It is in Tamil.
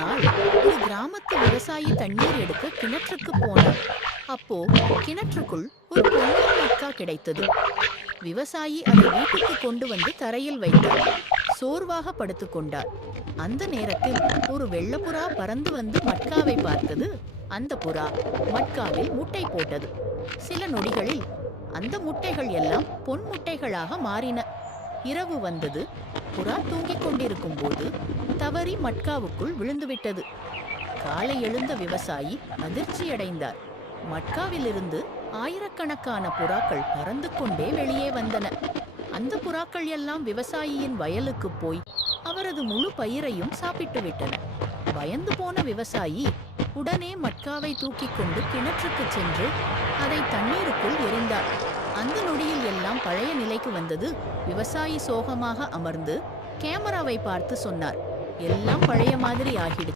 நாள் ஒரு கிராமத்து விவசாயி தண்ணீர் எடுக்க கிணற்றுக்கு போனார் அப்போ கிணற்றுக்குள் ஒரு பொன்னின் மக்கா கிடைத்தது. விவசாயி அதை வீட்டுக்கு கொண்டு வந்து தரையில் வைத்தார் சோர்வாக படுத்துக் கொண்டார் அந்த நேரத்தில் ஒரு வெள்ளப்புறா பறந்து வந்து மட்காவை பார்த்தது. அந்த புறா மட்காவில் முட்டை போட்டது. சில நொடிகளில் அந்த முட்டைகள் எல்லாம் பொன் முட்டைகளாக மாறின. இரவு வந்தது. புறா தூங்கிக் கொண்டிருக்கும் போது தவறி மட்காவுக்குள் விழுந்துவிட்டது. காலை எழுந்த விவசாயி அதிர்ச்சியடைந்தார். மட்காவிலிருந்து ஆயிரக்கணக்கான புறாக்கள் பறந்து கொண்டே வெளியே வந்தன. அந்த புறாக்கள் எல்லாம் விவசாயியின் வயலுக்கு போய் அவரது முழு பயிரையும் சாப்பிட்டு விட்டன. பயந்து போன விவசாயி உடனே மட்காவை தூக்கிக் கொண்டு கிணற்றுக்கு சென்று அதை தண்ணீருக்குள் எரிந்தார் அந்த நொடியில் எல்லாம் பழைய நிலைக்கு வந்தது. விவசாயி சோகமாக அமர்ந்து கேமராவை பார்த்து சொன்னார். எல்லாம் பழைய மாதிரி ஆகிடுச்சு.